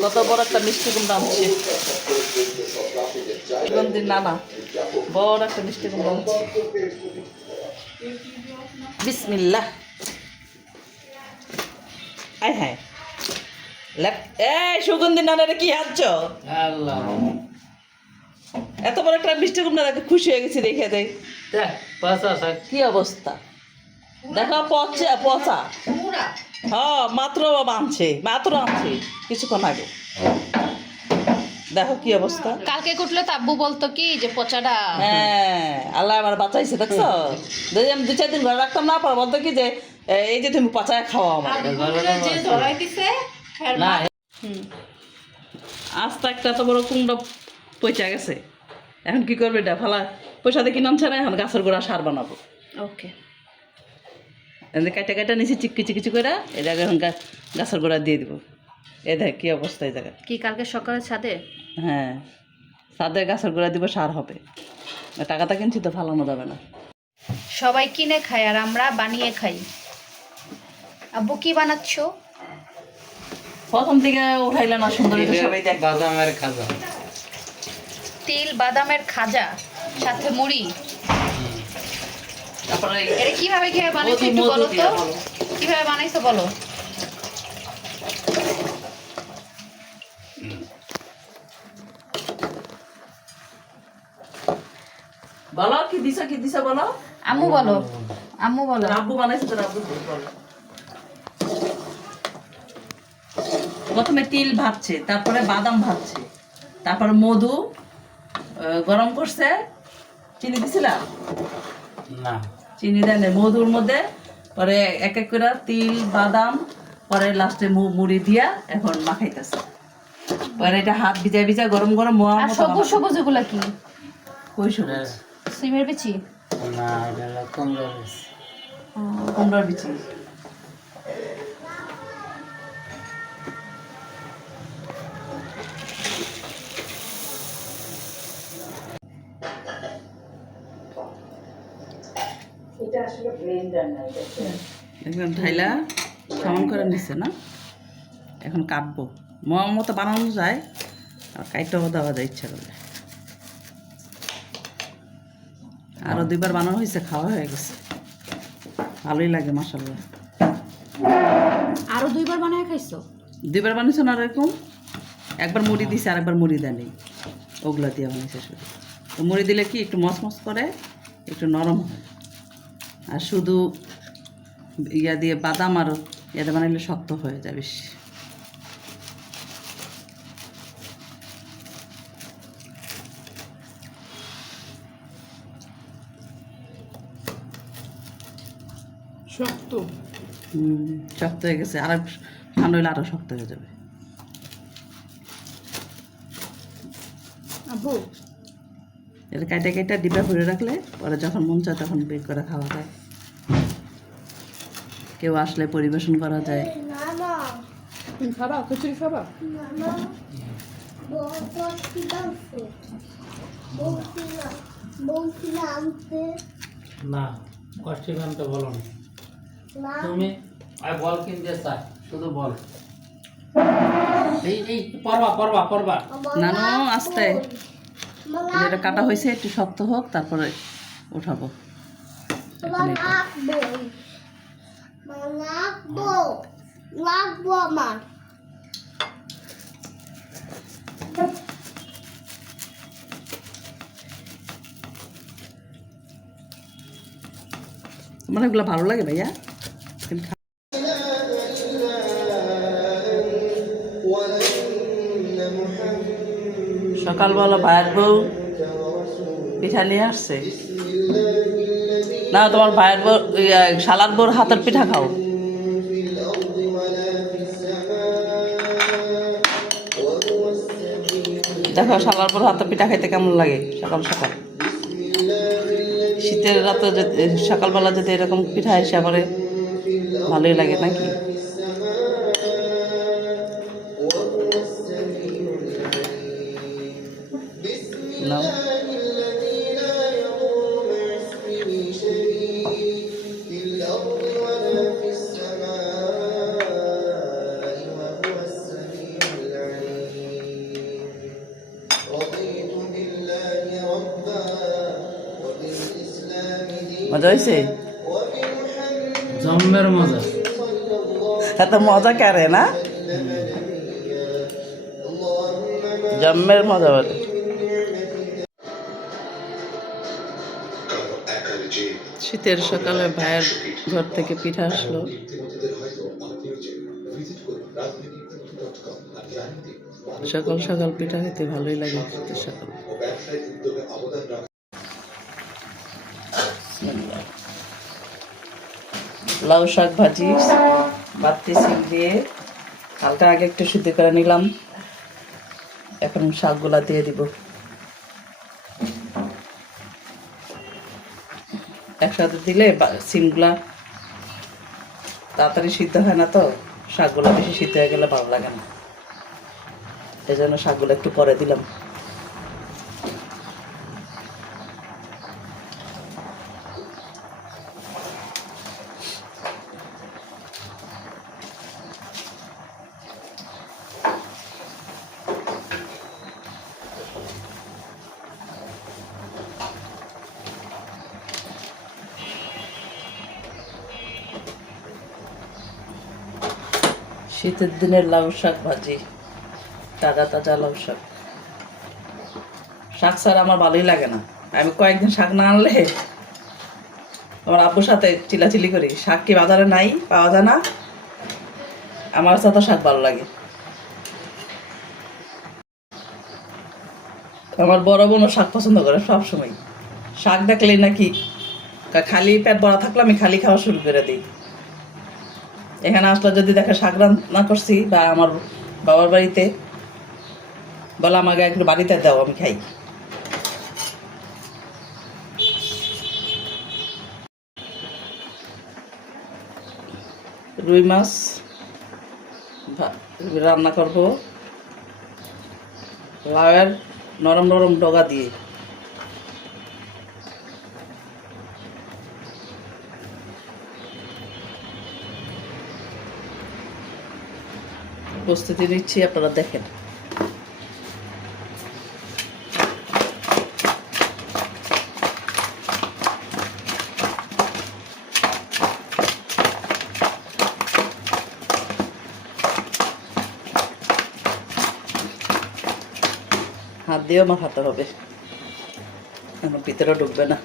কত বড় একটা মিষ্টি কুমড়া আনছে সুগন্ধির নানা, বড় একটা মিষ্টি কুমড়া আনছে। বিসমিল্লাহ। আয় হ্যাঁ সুগন্ধি নানারে কি হাঁটছ? এত বড় একটা মিষ্টি কুমড়া দেখে খুশি হয়ে গেছি দেখে দেখ কি অবস্থা দেখো, পচা পচা। হ্যাঁ মাত্র আনছে কিছুক্ষণ আগে। দেখো কি অবস্থা। কালকে কুটলে তো আব্বু বলতো কি যে পচাটা। হ্যাঁ আল্লাহ আমার বাঁচাইছে দেখছো। যদি আমি 2-4 দিন ঘরে রাখতাম না পরে বলতো কি যে এই যে তুমি পচায় খাওয়া আমার না। আস্তে একটা এত বড় কুমড়া পচা গেছে। এখন কি করবে এটা ফালা পয়সা দিয়ে কিনামছে না, এখন গাছের গোড়া সার বানাবো। ওকে কাটা কাটা নিচে চিকি করে এই জায়গায় এখন গাছের গোড়া দিয়ে দিব। এই দেখ কি অবস্থা এই জায়গায়। কি কালকে সকালে ছাদে? হ্যাঁ ছাদে গাছের গোড়া দিব, সার হবে। টাকাটা কিনছি তো ফালানো যাবে না। সবাই কিনে খায় আর আমরা বানিয়ে খাই। আব্বু কি বানাচ্ছ? প্রথম থেকে উঠাইলে না সুন্দর সবাই দেখ। বাদামের খাজা, তিল বাদামের খাজা সাথে মুড়ি। তারপরে এটা কিভাবে খেয়ে বানাইছো একটু বলো তো, কিভাবে বানাইছো বলো। বলো কি দিছ বলো। আম্মু বলো, আম্মু বলো। আব্বু বানাইছে তো আব্বু বলো। প্রথমে তিল ভাজছে, তারপরে বাদাম ভাজছে, তারপরে মধু গরম করছে। চিনি দিছিলাম না চিনি দেয় না, মধুর মধ্যে পরে এক এক করে তিল বাদাম, পরে লাস্টে মুড়ি দিয়া এখন মাখাইতেছে। পরে এটা হাত ভিজা গরম মোয়া আর সবুজ সবুজ এগুলা কি? কই সবুজ? সিমের বিচি না, এটা হলো কুমড়ো বীজ। কুমড়ার বিচি। এখন ঢাইলা সমান করে নিচ্ছে না, এখন কাটবো। মোয়া মতো বানানো যায় আর কাইটাও দেওয়া যায় ইচ্ছা করলে। আরো 2বার বানানো হয়েছে, খাওয়া হয়ে গেছে, ভালোই লাগে মাশাআল্লাহ। আরো 2বার বানায় খাইছো? 2বার বানিয়েছো না এরকম? একবার মুড়ি দিছে আর একবার মুড়ি দেয় নেই, ওগুলা দিয়ে বানিয়েছে শুধু। তো মুড়ি দিলে কি একটু মচমচ করে, একটু নরম হয়। আর শুধু ইয়া দিয়ে বাদাম আর ইয়াতে বানাইলে শক্ত হয়ে যায় বেশি। শক্ত শক্ত হয়ে গেছে, আর ঠান্ডা হলে আরো শক্ত হয়ে যাবে। আব্বু এটা কাইটা ডিব্বা ভরে রাখলে পরে যখন মন চায় তখন বের করে খাওয়া যায়। কেউ আসলে পরিবেশন করা যায়। খাবা খিচুড়ি খাবা? না কষ্টি গানটা বলো না তুমি। আর বল কিনতে চাই, শুধু বল। এই পরবা নানো আস্তে, এটা কাটা হয়েছে, একটু শক্ত হোক তারপরে উঠাবো। তোমার এগুলো ভালো লাগে ভাইয়া? সকালবেলা ভাইয়ের বউ পিঠা নিয়ে আসছে না, তোমার ভাইয়ের বউ শালার বউর হাতের পিঠা খাও। দেখো শালার বউর হাতের পিঠা খাইতে কেমন লাগে সকাল সকাল। শীতের রাতে সকালবেলা যদি এরকম পিঠা এসে পরে ভালোই লাগে নাকি? মজা হয়েছে? জম্মের মজা। এত মজা কারে না, জম্মের মজা বলে। শীতের সকালে ভাইয়ের ঘর থেকে পিঠা আসলো। সকাল সকাল পিঠা খেতে ভালোই লাগে শীতের সকাল। লাউ শাক ভাজি, বাত্তি সিম দিয়ে হালকা আগে একটু সিদ্ধ করে নিলাম, এখন শাকগুলা দিয়ে দিব। একসাথে দিলে সিমগুলা তাড়াতাড়ি সিদ্ধ হয় না, তো শাকগুলা বেশি সিদ্ধ হয়ে গেলে ভালো লাগে না, এই জন্য শাকগুলো একটু পরে দিলাম। শীতের দিনের লাউ শাক ভাজি, তাজা তাজা লাউ শাক। শাক ছাড়া আমার ভালোই লাগে না, আমি কয়েকদিন শাক না আনলে আমার আব্বুর সাথে চিলাচিলি করি, শাক কি বাজারে নাই, পাওয়া যায় না, আমার সাথে শাক ভালো লাগে। আমার বড় বোনও শাক পছন্দ করে সব সময়, শাক দেখলেই নাকি খালি পেট ভরা থাকলে আমি খালি খাওয়া শুরু করে দিই। এখানে আসলে যদি দেখে শাক রান্না করছি বা আমার বাবার বাড়িতে, বলে আমাকে একটু বাড়িতে দাও, আমি খাই। রুই মাছ রান্না করব লাউয়ের নরম নরম ডগা দিয়ে। প্রস্তুতি নিচ্ছি, আপনারা দেখেন। হাত দিয়েও মাখাতে হবে, এখন ভিতরে ঢুকবে না।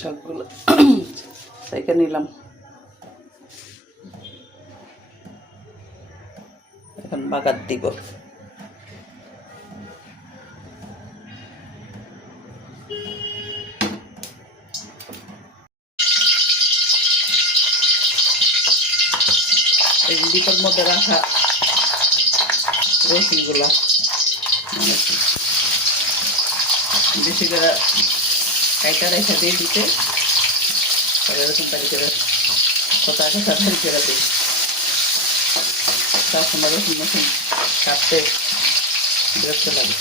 শাকগুলো সেঁকে নিলাম, এখন বাগার দিব। এই ডিপের মধ্যে রাখা রসুনগুলা বেশি করে কাইটা রেখে দিয়ে দিতে, এরকম তারি করে কোথা কোথা তারি করে দিই। তার সময় রসুন রসুন কাটতে বিরক্ত লাগে।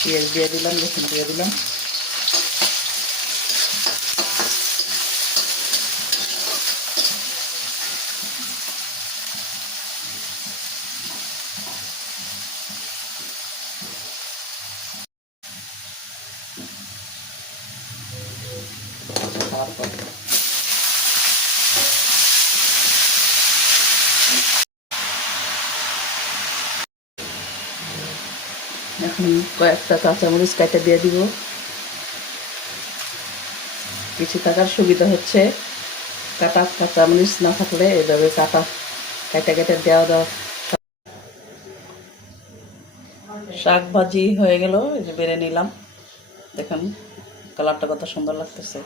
পেঁয়াজ দিয়ে দিলাম, রসুন দিয়ে দিলাম, এখন কয়েকটা কাঁচামরিচ কাটা দিয়ে দিব। কিছু থাকার সুবিধা হচ্ছে কাটা কাঁচামরিচ না থাকলে এভাবে কাটা কেটে কেটে দেওয়া দাও। শাক ভাজি হয়ে গেল, এই যে বেড়ে নিলাম। দেখুন কালারটা কত সুন্দর লাগতেছে।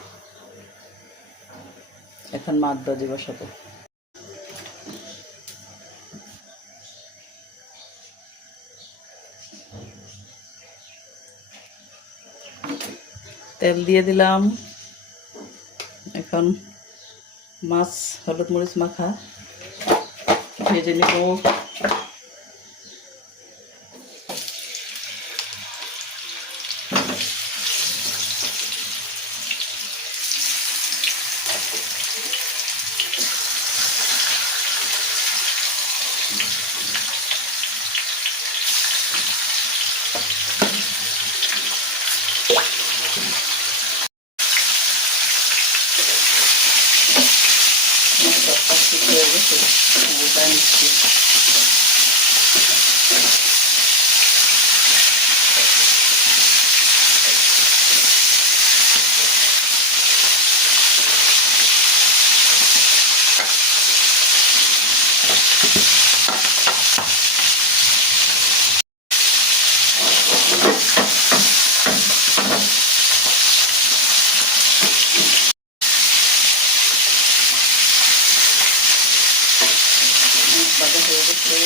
এখন মাছ ভাজি বসাবো। তেল দিয়ে দিলাম। এখন মাছ হলুদ মরিচ মাখা ভেজে নিব। হয়ে গেছে, উল্টায় নিচ্ছি। ভাজা হয়ে গেছে।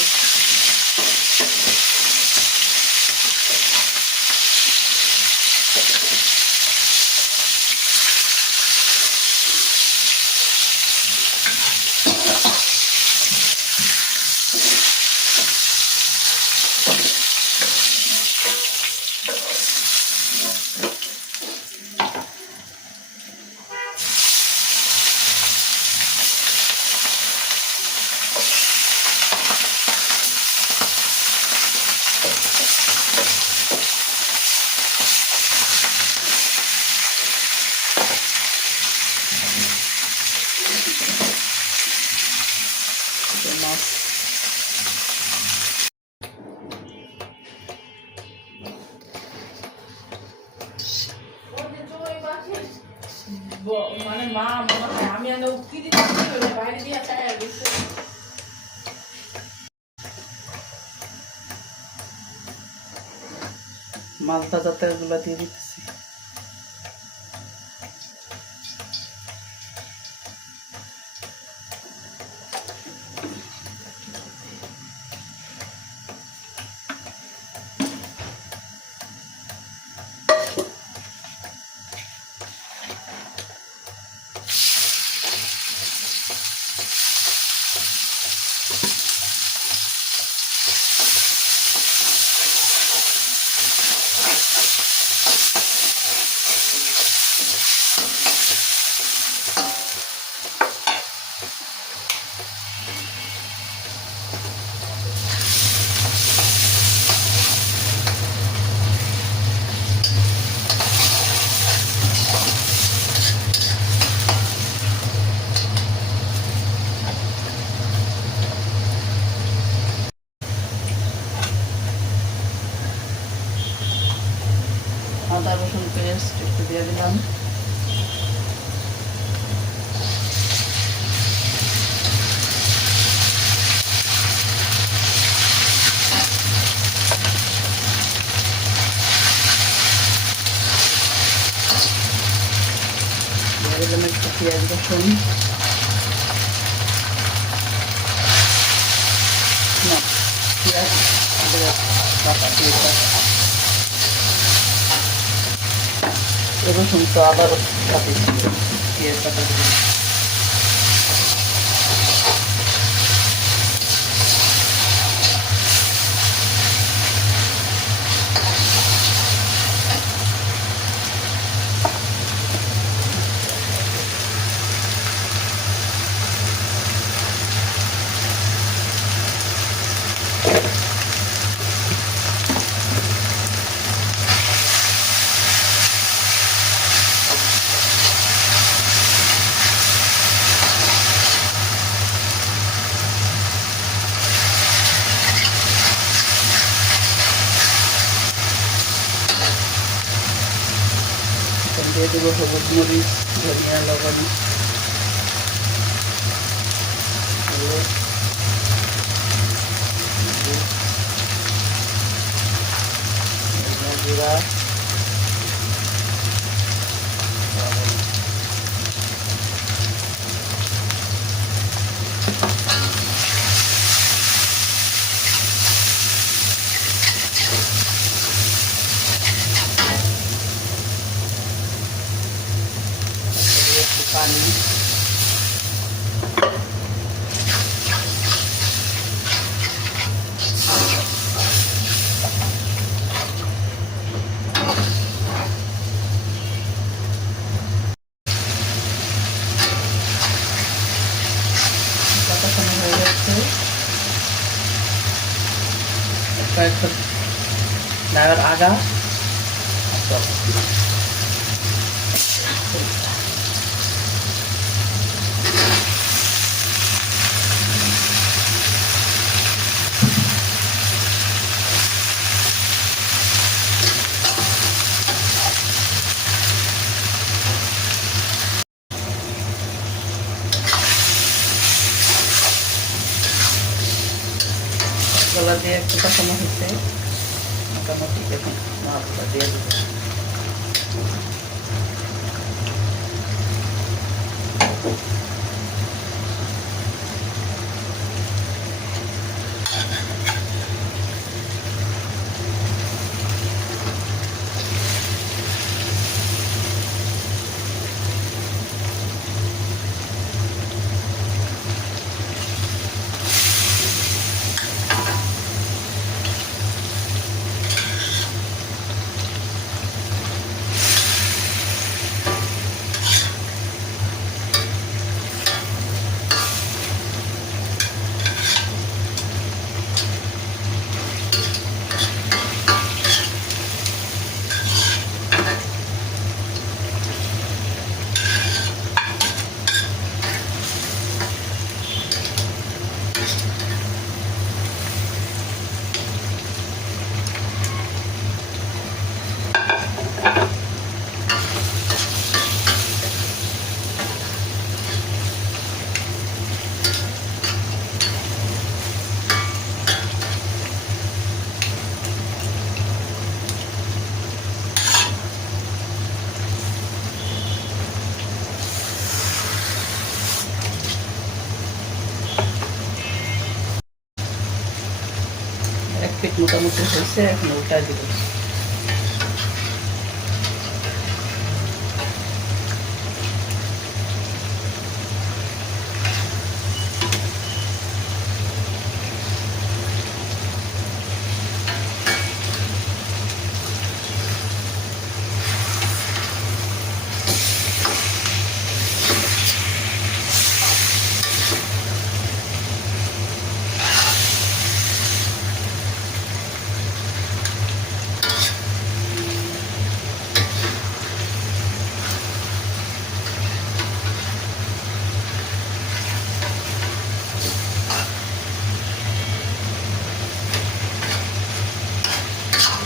মাছ মানে মা মনে হয় আমি আগে উঠি দিচ্ছি বাইরে দিয়ে চাই গেছে। মাছ ভাজা তেলগুলো দিয়ে দিতেছি। আদা রসুন পেস্ট একটু দিয়ে দিলাম। দিয়ে দিলাম একটু পেঁয়াজ রসুন। না, পেঁয়াজ কাটা পেঁয়াজ রসুন তো আদা কাটিয়েছি, পেঁয়াজ কাটা দিলাম। দিয়ে দেবো হলুদ মরিচ, ধনিয়া, লবণ, হলুদ জিরা, একটু পানি, কতক্ষণ হয়ে যাচ্ছে। কয়েকটা ডাবের আগা, গলা দিয়ে একটু কষানো হচ্ছে, মোটামুটি এখন মাছটা দিয়ে দেবো। এক পিঠ মোটামুটি হয়েছে, এখন উল্টা দিব।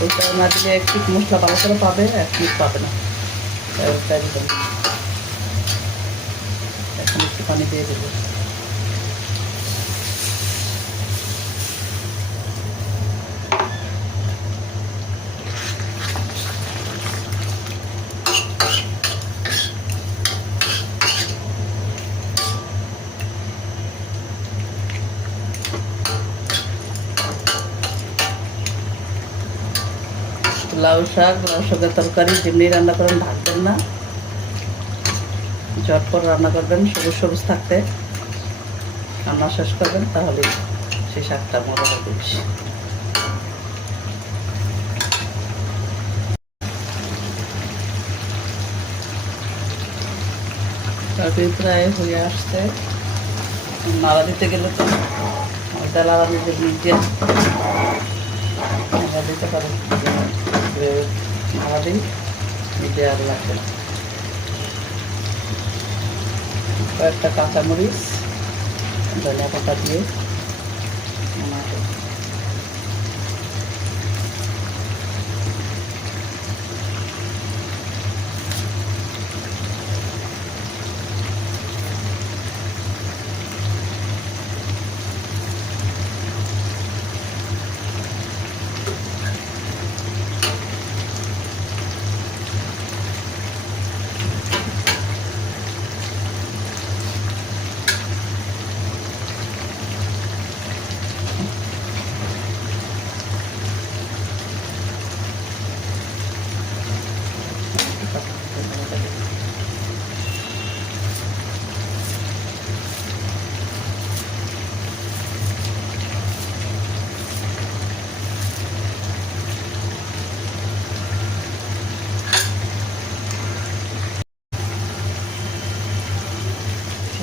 ওইটা না দিলে এক পিঠ মশলা ভালো করে পাবে, এক পিঠ পাবে না। ওইটা দিলাম, এখন একটু পানি দিয়ে দেবো। লাউ শাকের তরকারি যেমনি রান্না করেন ঢাকবেন না, ঝটপট রান্না করবেন, সবুজ সবুজ থাকতে রান্না শেষ করবেন, তাহলে সেই শাকটা মজা হবে বেশি। তরকারি প্রায় হয়ে আসছে, নাড়া দিতে গেলে তো তেলা নিজে নিজে নাড়া দিতে পারে, নাড়া দিই নিজে আর লাগবে না। কয়েকটা কাঁচামরিচ, ধনিয়া পাতা দিয়ে নাড়াবো।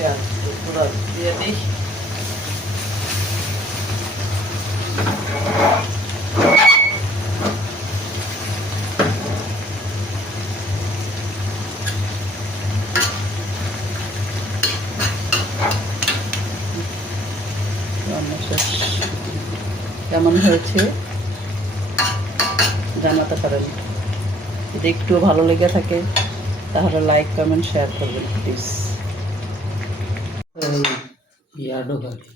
পেঁয়াজ পুরো দিয়ে দিই। রান্না শেষ। কেমন হয়েছে জানাতে পারেন। যদি একটু ভালো লেগে থাকে তাহলে লাইক কমেন্ট শেয়ার করবেন প্লিজ। ইয়া ঢোকাবে।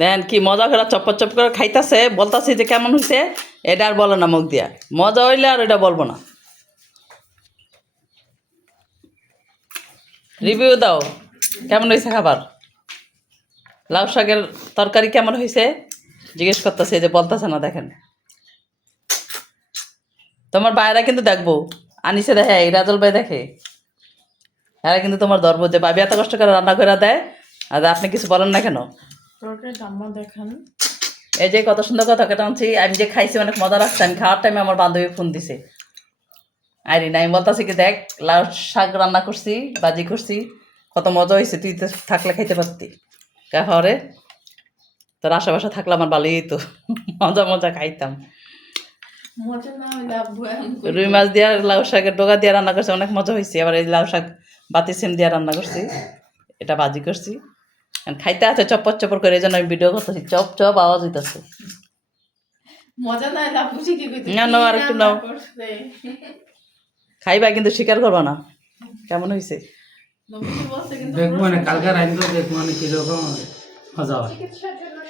দেন কি মজা করে চপ চপ করে খাইতেছে, বলতাছি যে কেমন হয়েছে, এটা আর বলে না মুখ দিয়া। মজা হইলে আর এটা বলবো না। রিভিউ দাও কেমন হয়েছে খাবার। লাউ শাকের তরকারি কেমন হয়েছে জিজ্ঞেস করতেছে, যে বলতেছে না। দেখেন তোমার বাইরা কিন্তু দেখবো, আনিসে দেখে, এই রাজল ভাই দেখে, এরা কিন্তু তোমার ধরবো যে ভাবি এত কষ্ট করে রান্না করে দেয় আর আপনি কিছু বলেন না কেন। তরকারি দাম্মা দেখান। এই যে কত সুন্দর কথা কেটে আনছি, আমি যে খাইছি অনেক মজা লাগছে। আমি খাওয়ার টাইমে আমার বান্ধবী ফোন দিছে, আইরিন, আমি বলতেছি কি দেখ লাউ শাক রান্না করছি, বাজি করছি, কত মজা হয়েছে, তুই তো থাকলে খাইতে পারতি। খাওয়ারে তোর আশেপাশে থাকলে আমার ভালোই হইতো, মজা মজা খাইতাম। মজা না হইলে আব্বু এখন রুই মাছ দিয়ে লাউ শাকের ডোগা দিয়ে রান্না করছি, অনেক মজা হয়েছে। আবার এই লাউ শাক বাতি সিম দিয়ে রান্না করছি, এটা বাজি করছি। খাইতে আছে চপ্পর চপ্পর করে, এই জন্য আমি ভিডিও করতেছি, চপ চপ আওয়াজ হইতেছে। মজা না হইলে আব্বু ঠিকই কইতে। না, নাও, আরেকটু নাও। খাইবা কিন্তু স্বীকার করবা না কেমন হয়েছে। নবীজি বলছে কিন্তু দেখবো মানে কালকে রাখবো, দেখবো মানে কিরকম মজা হয়।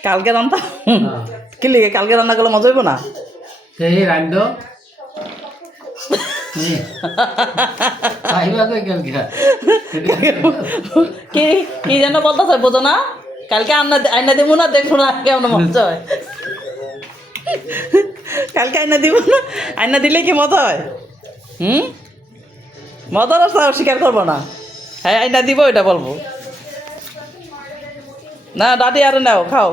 কালকে রান্না হ্যাঁ। কি লিগে কালকে রান্না করলে মজা হইব না। সেই রাখবো খাইবা কই কালকে? কি কি যেন বলতেছে বোঝো না। কালকে আইনা দিব না, দেখবো না কেমন মজা হয়। কালকে আইনা দিব না, আইনা দিলে কি মজা হয়? মজার রাস্তা স্বীকার করবো না। হ্যাঁ আইনা দিব এটা বলবো না। দাদি আরে নাও খাও।